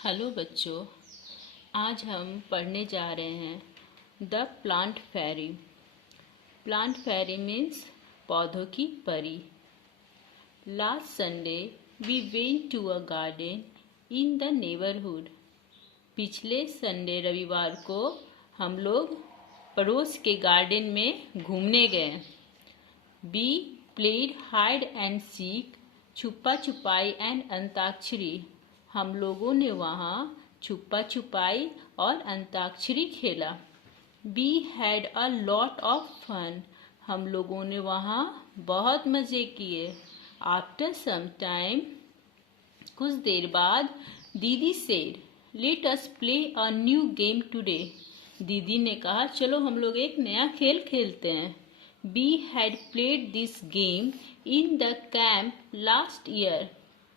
Hello बच्चों, आज हम पढ़ने जा रहे हैं the plant fairy. Plant fairy means पौधों की परी। Last Sunday we went to a garden in the neighbourhood. पिछले संडे रविवार को हम लोग पड़ोस के गार्डन में घूमने गए। We played hide and seek, छुपा छुपाई एंड अंताक्षरी। हम लोगों ने वहाँ छुपा छुपाई और अंताक्षरी खेला। We had a lot of fun. हम लोगों ने वहाँ बहुत मज़े किए। आफ्टर सम टाइम, कुछ देर बाद, दीदी said, let us play a new game today. दीदी ने कहा चलो हम लोग एक नया खेल खेलते हैं। We had played this game in the camp last year.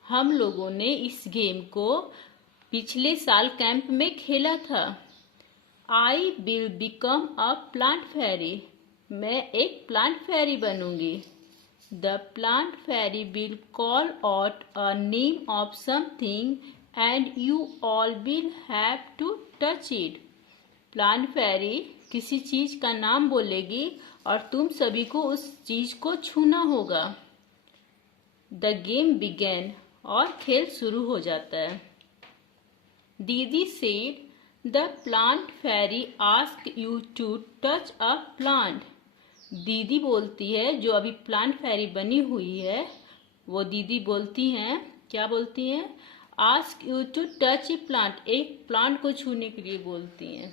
हम लोगों ने इस गेम को पिछले साल कैंप में खेला था। I will become a plant fairy. मैं एक प्लांट फेरी बनूंगी। The plant fairy will call out a name of something and you all will have to touch it. Plant fairy किसी चीज का नाम बोलेगी और तुम सभी को उस चीज को छूना होगा। द गेम बिगेन, और खेल शुरू हो जाता है। दीदी said the plant fairy ask you to touch a plant. दीदी बोलती है, जो अभी प्लांट फेरी बनी हुई है वो दीदी बोलती हैं, क्या बोलती हैं? Ask you to touch a plant, एक प्लांट को छूने के लिए बोलती हैं।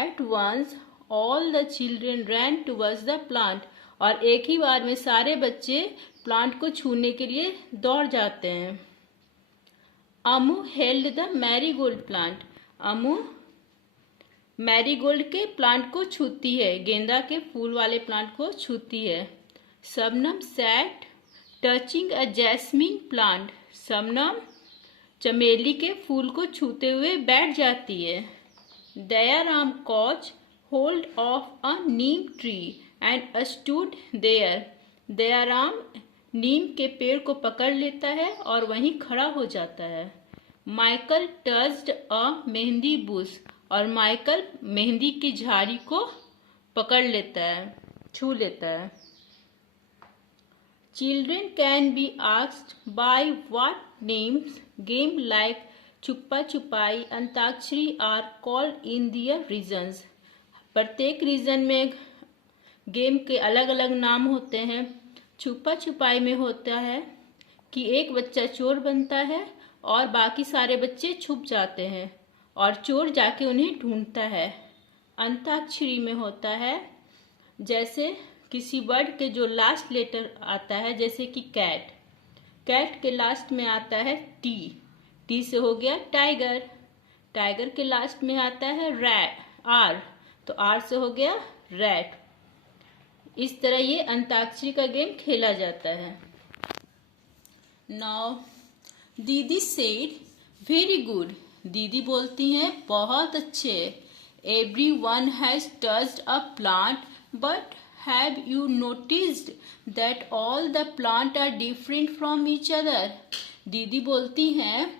At once all the children ran towards the plant, और एक ही बार में सारे बच्चे प्लांट को छूने के लिए दौड़ जाते हैं। Amu held the marigold plant. Amu marigold के प्लांट को छूती है, गेंदा के फूल वाले प्लांट को छूती है। Shabnam sat touching a jasmine plant. Shabnam चमेली के फूल को छूते हुए बैठ जाती है। Dayaram caught hold of a neem tree and stood there. Dayaram नीम के पेड़ को पकड़ लेता है और वहीं खड़ा हो जाता है। Michael touched a mehndi bush, और माइकल मेहंदी की झाड़ी को पकड़ लेता है, छू लेता है। Children can be asked by what names game like छुपा छुपाई, Antakshari are called in their regions. प्रत्येक रीजन में गेम के अलग अलग नाम होते हैं। छुपा छुपाई में होता है कि एक बच्चा चोर बनता है और बाकी सारे बच्चे छुप जाते हैं और चोर जाके उन्हें ढूंढता है। अंताक्षरी में होता है जैसे किसी वर्ड के जो लास्ट लेटर आता है, जैसे कि कैट, कैट के लास्ट में आता है टी, टी से हो गया टाइगर, टाइगर के लास्ट में आता है रैट, आर, तो आर से हो गया रैट। इस तरह ये अंताक्षरी का गेम खेला जाता है। नाउ दीदी सेड वेरी गुड। दीदी बोलती हैं बहुत अच्छे। Everyone has touched a plant, but have you noticed that all the plant are different from each other. दीदी बोलती हैं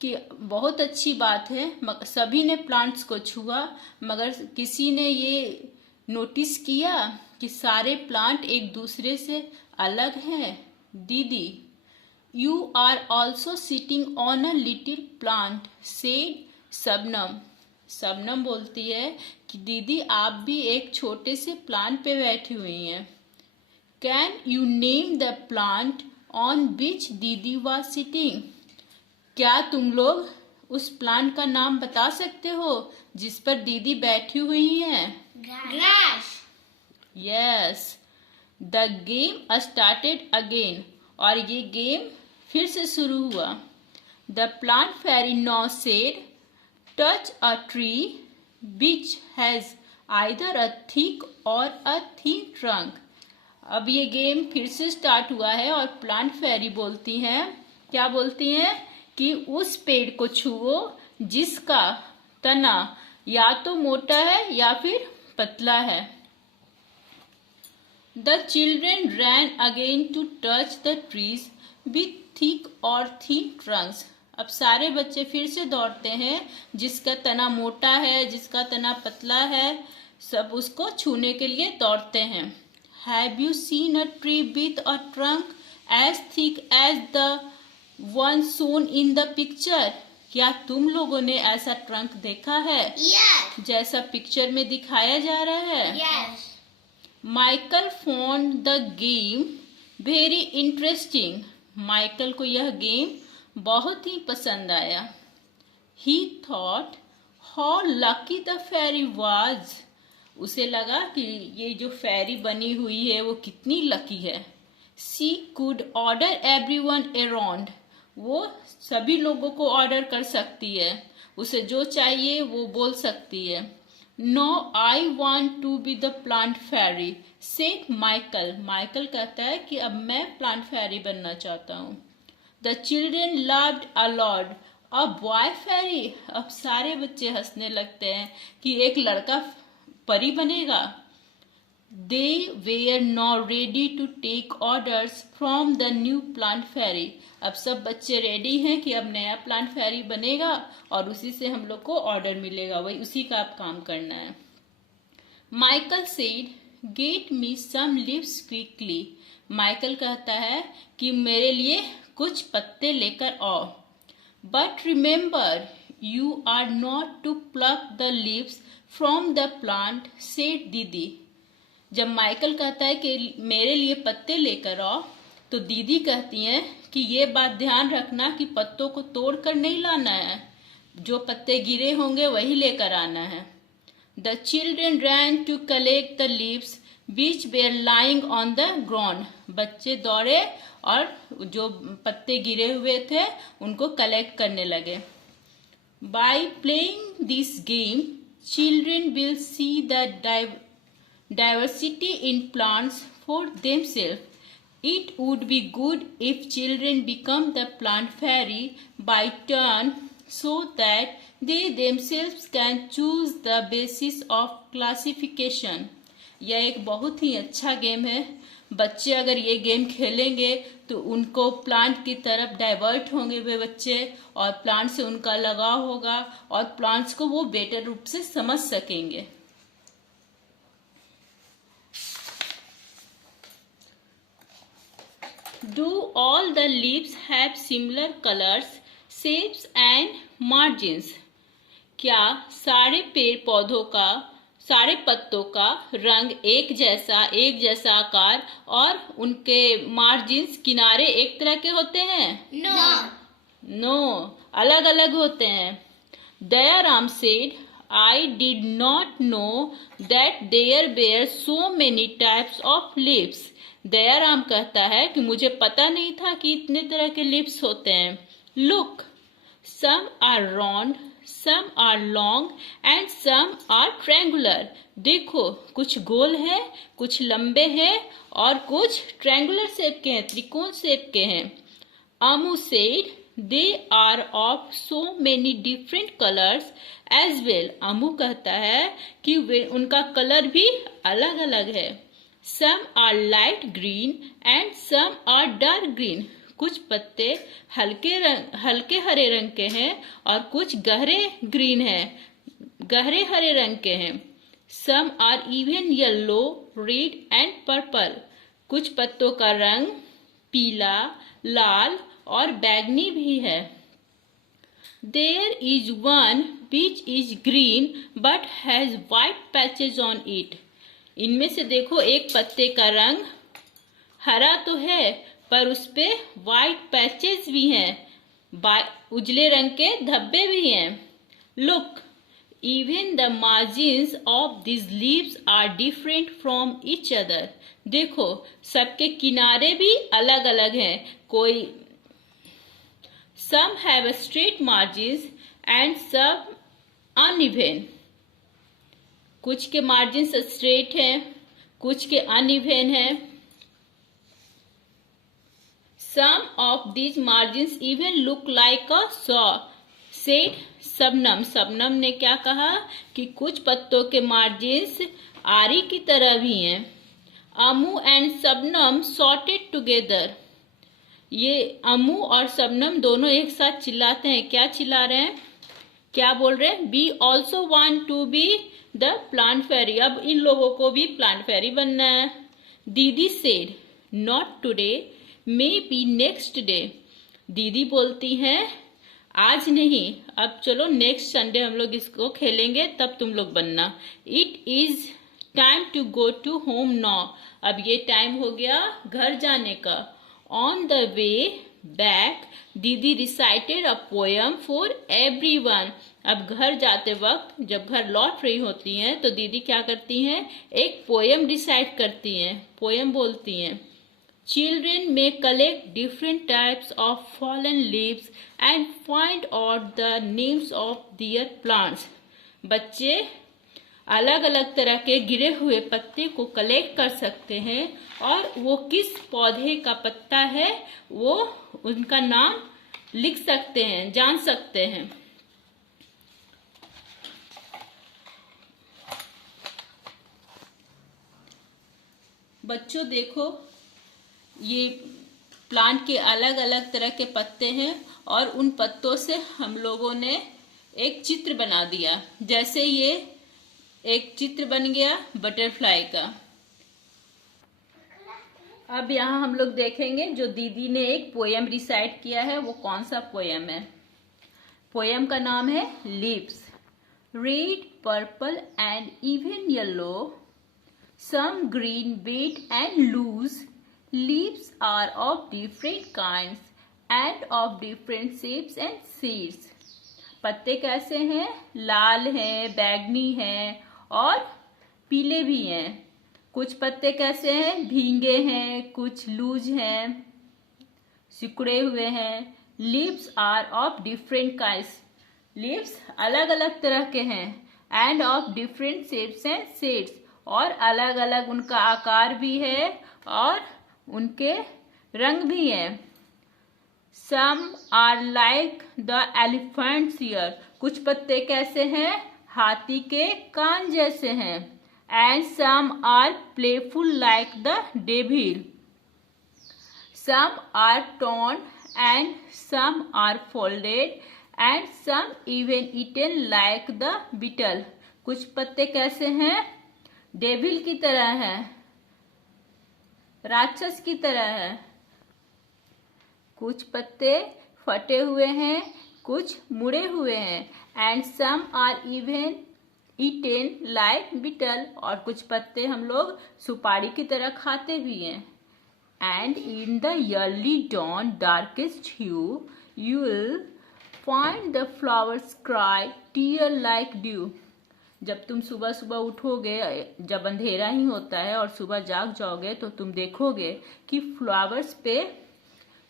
कि बहुत अच्छी बात है, सभी ने प्लांट्स को छुआ, मगर किसी ने ये नोटिस किया कि सारे प्लांट एक दूसरे से अलग हैं। दीदी, you are also sitting on a little plant, said Shabnam. Shabnam बोलती है कि दीदी आप भी एक छोटे से प्लांट पे बैठी हुई हैं। Can you name the plant on which दीदी वाज सिटिंग। क्या तुम लोग उस प्लांट का नाम बता सकते हो जिस पर दीदी बैठी हुई हैं? Grass. Yes. The game started again, और ये गेम फिर से शुरू हुआ। The plant fairy now said touch a tree which has either a thick or a thin trunk. अब ये गेम फिर से स्टार्ट हुआ है और प्लांट फेरी बोलती हैं, क्या बोलती हैं? कि उस पेड़ को छुओ जिसका तना या तो मोटा है या फिर पतला है। The children ran again to touch the trees with thick or thin trunks. अब सारे बच्चे फिर से दौड़ते हैं, जिसका तना मोटा है, जिसका तना पतला है, सब उसको छूने के लिए दौड़ते हैं। Have you seen a tree with a trunk as thick as the one shown in the picture? क्या तुम लोगों ने ऐसा ट्रंक देखा है? Yes. जैसा पिक्चर में दिखाया जा रहा है? Yes. Michael found the game very interesting. Michael को यह गेम बहुत ही पसंद आया। He thought how lucky the fairy was. उसे लगा कि ये जो फेरी बनी हुई है वो कितनी लकी है। She could order everyone around. वो सभी लोगों को ऑर्डर कर सकती है, उसे जो चाहिए वो बोल सकती है। No, I want to be the plant fairy, said Michael. Michael कहता है कि अब मैं प्लांट फेरी बनना चाहता हूँ। The children laughed aloud. A boy fairy. अब सारे बच्चे हंसने लगते हैं कि एक लड़का परी बनेगा। They were now ready to take orders from the new plant fairy. अब सब बच्चे रेडी हैं कि अब नया प्लांट फेरी बनेगा और उसी से हम लोग को ऑर्डर मिलेगा, वही उसी का अब काम करना है। Michael said, get me some leaves quickly. Michael कहता है कि मेरे लिए कुछ पत्ते लेकर आओ। But remember, you are not to pluck the leaves from the plant, said दीदी। जब माइकल कहता है कि मेरे लिए पत्ते लेकर आओ, तो दीदी कहती हैं कि ये बात ध्यान रखना कि पत्तों को तोड़कर नहीं लाना है, जो पत्ते गिरे होंगे वही लेकर आना है। The children ran to collect the leaves which were lying on the ground. बच्चे दौड़े और जो पत्ते गिरे हुए थे उनको कलेक्ट करने लगे। By playing this game, children will see the diversity in plants for themselves. It would be good if children become the plant fairy by turn, so that they themselves can choose the basis of classification. यह एक बहुत ही अच्छा game है। बच्चे अगर ये game खेलेंगे तो उनको प्लांट की तरफ डाइवर्ट होंगे वे बच्चे, और प्लांट से उनका लगाव होगा और प्लांट्स को वो बेटर रूप से समझ सकेंगे। Do all the leaves have similar colors, shapes and margins? क्या सारे पेड़ पौधों का, सारे पत्तों का रंग एक जैसा आकार और उनके मार्जिन्स, किनारे एक तरह के होते हैं? No, अलग अलग होते हैं। Dayaram said, I did not know that there were so many types of leaves. Dayaram कहता है कि मुझे पता नहीं था कि इतने तरह के लीव्स होते हैं। Look, some are round, some are long and some are triangular. देखो, कुछ गोल है, कुछ लंबे हैं और कुछ ट्रायंगुलर शेप के हैं, त्रिकोण शेप के हैं। Amu said, they are of so many different colors as well. Amu कहता है कि वे उनका कलर भी अलग अलग है। Some are light green and some are dark green. कुछ पत्ते हल्के हरे रंग के हैं और कुछ गहरे ग्रीन हैं, गहरे हरे रंग के हैं। Some are even yellow, red and purple. कुछ पत्तों का रंग पीला, लाल और बैंगनी भी है। There is one which is green but has white patches on it. इनमें से देखो, एक पत्ते का रंग हरा तो है पर उस पे व्हाइट पैचेस भी हैं, उजले रंग के धब्बे भी हैं। Look, even the margins of this leaves are different from each other. देखो सबके किनारे भी अलग अलग हैं. कोई some have straight margins and some uneven. कुछ के मार्जिन्स स्ट्रेट हैं, कुछ के अनइवन हैं. Some of these margins even look like a saw, said Shabnam. Shabnam ने क्या कहा कि कुछ पत्तों के मार्जिन्स आरी की तरह भी हैं. Amu and Shabnam sorted together. ये अमू और शबनम दोनों एक साथ चिल्लाते हैं। क्या चिल्ला रहे हैं, क्या बोल रहे हैं? We also want to be the plant fairy. अब इन लोगों को भी प्लांट फेरी बनना है। दीदी said not today, may be next day. दीदी बोलती हैं आज नहीं, अब चलो नेक्स्ट संडे हम लोग इसको खेलेंगे, तब तुम लोग बनना। It is time to go to home now. अब ये टाइम हो गया घर जाने का। ऑन द वे बैक दीदी recited a poem for everyone. अब घर जाते वक्त जब घर लौट रही होती हैं तो दीदी क्या करती हैं, एक पोयम रिसाइट करती हैं, पोयम बोलती हैं। Children may collect different types of fallen leaves and find out the names of their plants. बच्चे अलग अलग तरह के गिरे हुए पत्ते को कलेक्ट कर सकते हैं और वो किस पौधे का पत्ता है वो उनका नाम लिख सकते हैं, जान सकते हैं। बच्चों देखो, ये प्लांट के अलग अलग तरह के पत्ते हैं और उन पत्तों से हम लोगों ने एक चित्र बना दिया। जैसे ये एक चित्र बन गया बटरफ्लाई का। अब यहाँ हम लोग देखेंगे जो दीदी ने एक पोयम रिसाइट किया है वो कौन सा पोयम है। पोयम का नाम है leaves. Red, purple and even yellow, some green, wet and loose, leaves are of different kinds and of different shapes and seeds. पत्ते कैसे हैं? लाल हैं, बैगनी हैं और पीले भी हैं। कुछ पत्ते कैसे हैं? भींगे हैं, कुछ लूज हैं, सिकुड़े हुए हैं। Leaves are of different kinds. Leaves अलग अलग तरह के हैं and of different shapes and shades, और अलग अलग उनका आकार भी है और उनके रंग भी हैं। Some are like the elephant's ear. कुछ पत्ते कैसे हैं? हाथी के कान जैसे हैं। And some are playful like the devil. Some are torn and some are folded and some even eaten like the beetle. कुछ पत्ते कैसे हैं? डेविल की तरह हैं, राक्षस की तरह है। कुछ पत्ते फटे हुए हैं, कुछ मुड़े हुए हैं। And some are even eaten like beetle, और कुछ पत्ते हम लोग सुपारी की तरह खाते भी हैं। And in the early dawn darkest hue you will find the flowers cry tear like dew. जब तुम सुबह सुबह उठोगे, जब अंधेरा ही होता है और सुबह जाग जाओगे, तो तुम देखोगे कि फ्लावर्स पे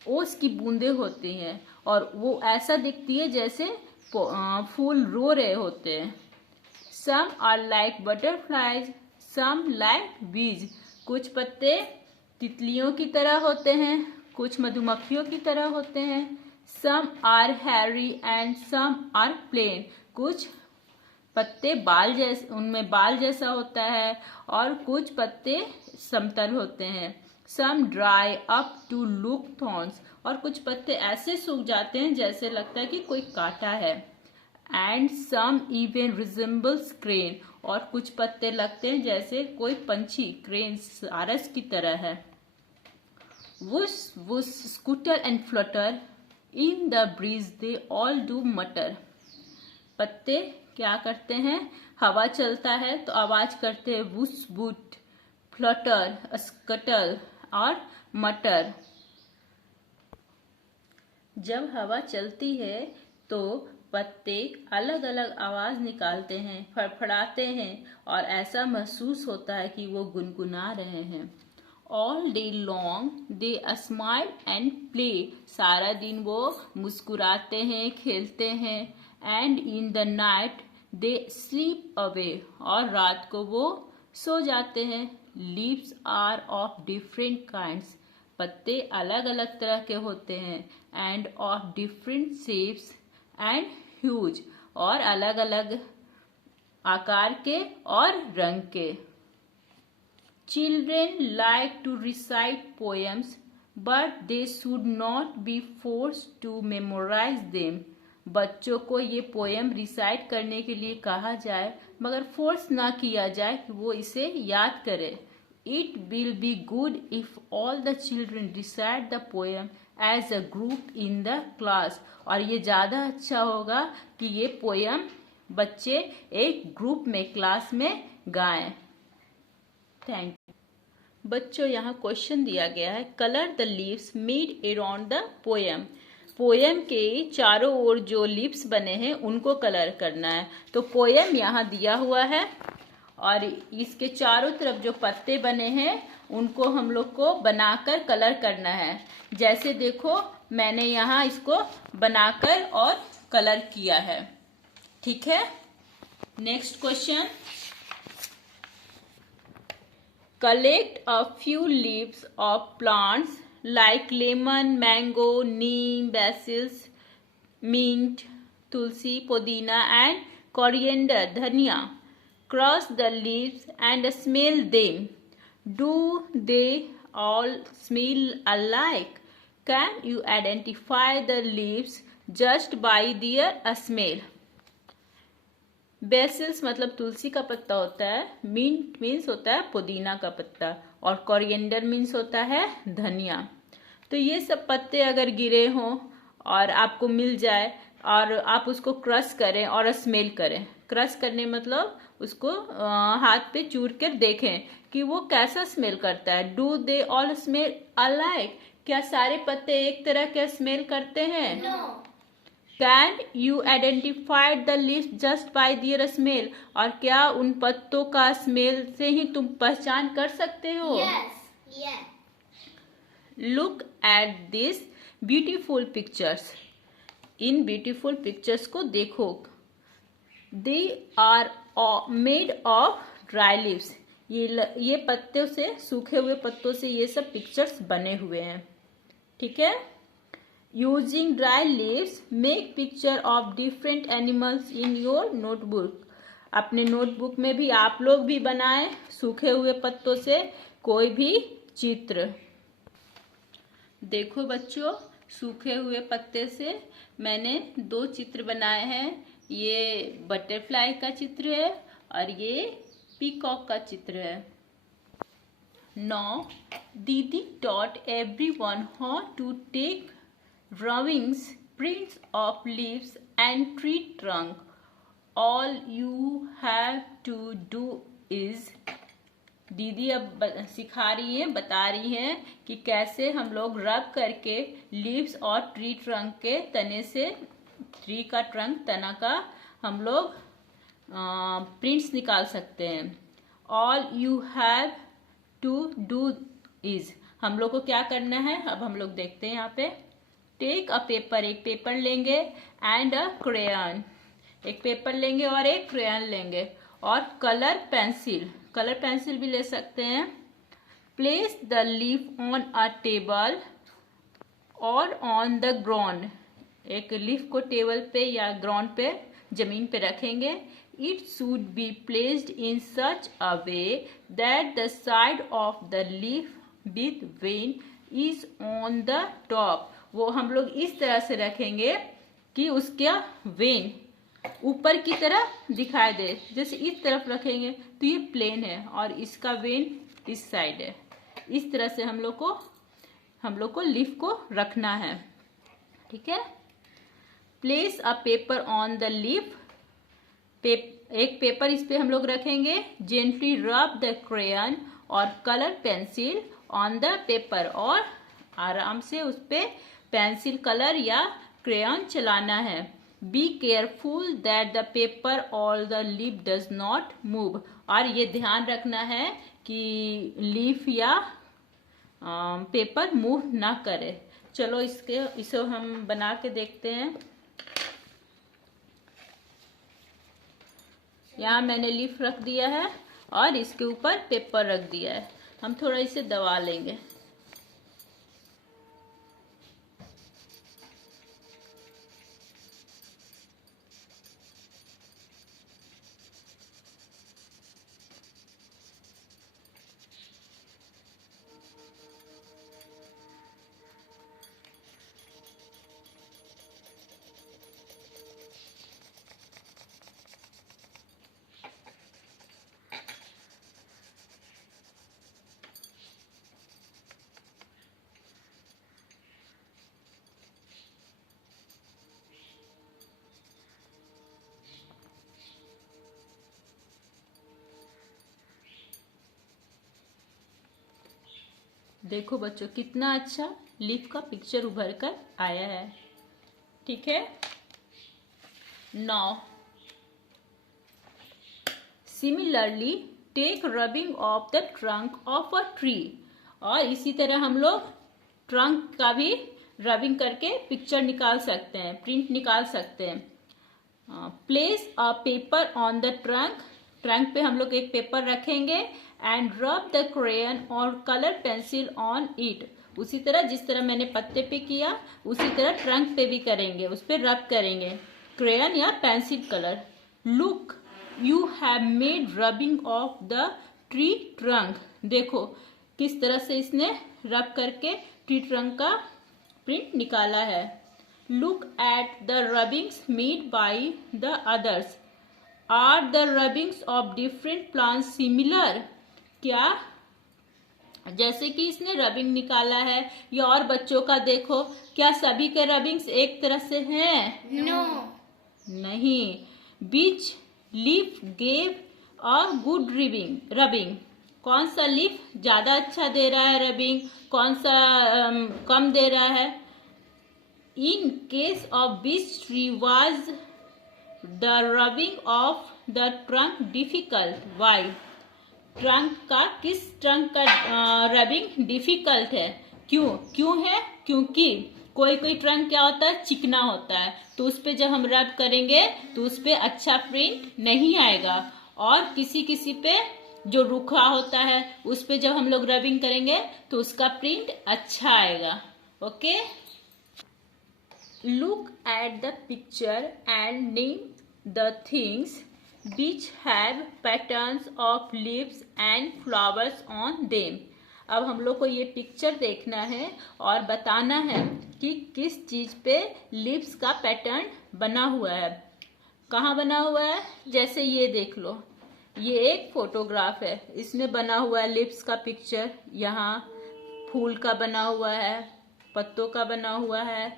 ओस की बूंदें होती हैं और वो ऐसा दिखती है जैसे फूल रो रहे होते हैं। Some are like butterflies, some like bees. कुछ पत्ते तितलियों की तरह होते हैं, कुछ मधुमक्खियों की तरह होते हैं। Some are hairy and some are plain. कुछ पत्ते बाल जैसे, उनमें बाल जैसा होता है और कुछ पत्ते समतल होते हैं। Some dry up to look thorns, और कुछ पत्ते ऐसे सूख जाते हैं जैसे लगता है कि कोई काटा है। And some even resembles crane, और कुछ पत्ते लगते हैं जैसे कोई पंछी, क्रेन, सारस की तरह है। Whoosh whoosh scooter and Flutter in the breeze they all do मटर। पत्ते क्या करते हैं? हवा चलता है तो आवाज करते हैं वुश वुट, फ्लटर, स्कटल और मटर। जब हवा चलती है तो पत्ते अलग अलग आवाज निकालते हैं, फड़फड़ाते हैं और ऐसा महसूस होता है कि वो गुनगुना रहे हैं। All day long they smile and play, सारा दिन वो मुस्कुराते हैं, खेलते हैं। And in the night they sleep away, और रात को वो सो जाते हैं। Leaves are of different kinds, पत्ते अलग अलग तरह के होते हैं। And of different shapes and hues, और अलग अलग आकार के और रंग के। Children like to recite poems but they should not be forced to memorize them. बच्चों को ये पोएम रिसाइट करने के लिए कहा जाए मगर फोर्स ना किया जाए कि वो इसे याद करे. It will be good if all the children recite the poem as a group in the class. और ये ज़्यादा अच्छा होगा कि ये पोएम बच्चे एक ग्रुप में क्लास में गाएं. Thank you. बच्चों यहाँ क्वेश्चन दिया गया है. Colour the leaves made around the poem. Poem के चारों ओर जो लीव्स बने हैं उनको कलर करना है. तो पोएम यहाँ दिया हुआ है और इसके चारों तरफ जो पत्ते बने हैं उनको हम लोग को बनाकर कलर करना है. जैसे देखो मैंने यहाँ इसको बनाकर और कलर किया है. ठीक है. Next question. Collect a few leaves of plants like lemon, mango, neem, basil, mint, tulsi, podina and coriander, dhania. Crush the leaves and smell them. Do they all smell alike? Can you identify the leaves just by their smell? बेसिल्स मतलब तुलसी का पत्ता होता है. Mint means होता है पुदीना का पत्ता और कोरिएंडर मीन्स होता है धनिया. तो ये सब पत्ते अगर गिरे हों और आपको मिल जाए और आप उसको क्रश करें और स्मेल करें. क्रश करने मतलब उसको हाथ पे चूर कर देखें कि वो कैसा स्मेल करता है. Do they all smell alike. क्या सारे पत्ते एक तरह के स्मेल करते हैं? No. Can you identify the leaves just by their smell? और क्या उन पत्तों का स्मेल से ही तुम पहचान कर सकते हो? Yes. Yes. Look at these beautiful pictures. In beautiful pictures को देखो. They are made of dry leaves. ये पत्तों से, सूखे हुए पत्तों से ये सब पिक्चर्स बने हुए हैं. ठीक है. Using dry leaves, make picture of different animals in your notebook. अपने नोटबुक में भी आप लोग भी बनाएं सूखे हुए पत्तों से कोई भी चित्र. देखो बच्चों, सूखे हुए पत्ते से मैंने 2 चित्र बनाए हैं. ये बटरफ्लाई का चित्र है और ये पीकॉक का चित्र है. Now, Didi taught everyone how to take drawings, prints of leaves and tree trunk. All you have to do is. दीदी अब सिखा रही हैं, बता रही हैं कि कैसे हम लोग रब करके लीव्स और ट्री ट्रंक के तने से, ट्री का ट्रंक तना का हम लोग प्रिंट्स निकाल सकते हैं. All you have to do is. हम लोग को क्या करना है अब हम लोग देखते हैं यहाँ पे. Take a paper. एक पेपर लेंगे एंड अ क्रेयन. एक पेपर लेंगे और एक क्रेयन लेंगे और कलर पेंसिल. कलर पेंसिल भी ले सकते हैं. Place the leaf on a table और ऑन द ग्राउंड. एक लीफ को टेबल पे या ग्राउंड पे, जमीन पे रखेंगे. It should be placed in such a way that the side of the leaf with when is on the top. वो हम लोग इस तरह से रखेंगे कि उसका वेन ऊपर की तरफ दिखाई दे. जैसे इस तरफ रखेंगे तो ये प्लेन है और इसका वेन इस साइड है. इस तरह से हम लोग को लीफ को रखना है. ठीक है. Place a paper on the leaf. एक पेपर इस पे हम लोग रखेंगे. जेंटली रब द क्रेयन और colour pencil on the paper. और आराम से उस पे पेंसिल, कलर या क्रेयन चलाना है. Be careful that the paper और the leaf does not move. और ये ध्यान रखना है कि लीफ या पेपर मूव ना करे. चलो इसे हम बना के देखते हैं. यहाँ मैंने लीफ रख दिया है और इसके ऊपर पेपर रख दिया है. हम थोड़ा इसे दबा लेंगे. देखो बच्चों कितना अच्छा लीफ का पिक्चर उभर कर आया है। ठीक है। Now similarly take rubbing of the trunk of a tree. और इसी तरह हम लोग ट्रंक का भी रबिंग करके पिक्चर निकाल सकते हैं, प्रिंट निकाल सकते हैं। Place a paper on the trunk. Trunk पे हम लोग एक पेपर रखेंगे एंड रब द क्रेयन और कलर पेंसिल ऑन इट। उसी तरह जिस तरह मैंने पत्ते पे किया उसी तरह ट्रंक पे भी करेंगे, उस पर रब करेंगे क्रेयन या pencil colour. Look you have made rubbing of the tree trunk. देखो किस तरह से इसने रब करके ट्री ट्रंक का प्रिंट निकाला है। Look at the rubbings made by the others. Are the rubbings of different plants similar? क्या जैसे कि इसने रबिंग निकाला है या और बच्चों का देखो, क्या सभी के रबिंग्स एक तरह से हैं? No. नहीं। Which leaf gave a good rubbing? कौन सा लीफ ज्यादा अच्छा दे रहा है रबिंग, कौन सा कम दे रहा है? In case of which tree was the rubbing of the trunk difficult? Why? Trunk का किस ट्रंक का रबिंग डिफिकल्ट है? क्यों है? क्योंकि कोई ट्रंक क्या होता है, चिकना होता है, तो उस पे जब हम रब करेंगे तो उस पे अच्छा प्रिंट नहीं आएगा। और किसी पे जो रूखा होता है उस पे जब हम लोग रबिंग करेंगे तो उसका प्रिंट अच्छा आएगा। Okay. Look at the picture and name the things which have patterns of leaves and flowers on them. अब हम लोग को ये पिक्चर देखना है और बताना है कि किस चीज पे लीव्स का पैटर्न बना हुआ है। कहाँ बना हुआ है? जैसे ये देख लो, ये एक फोटोग्राफ है, इसमें बना हुआ है लीव्स का पिक्चर। यहाँ फूल का बना हुआ है, पत्तों का बना हुआ है,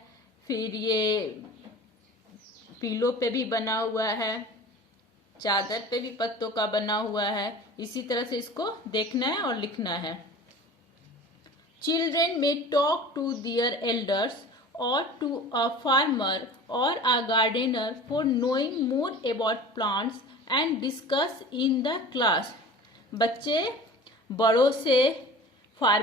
फिर ये पीलो पे भी बना हुआ है, चादर पे भी पत्तों का बना हुआ है। इसी तरह से इसको देखना है और लिखना है। Children may talk to their elders or to a farmer or a gardener for knowing more about plants and discuss in the class. बच्चे बड़ों से, फार्मर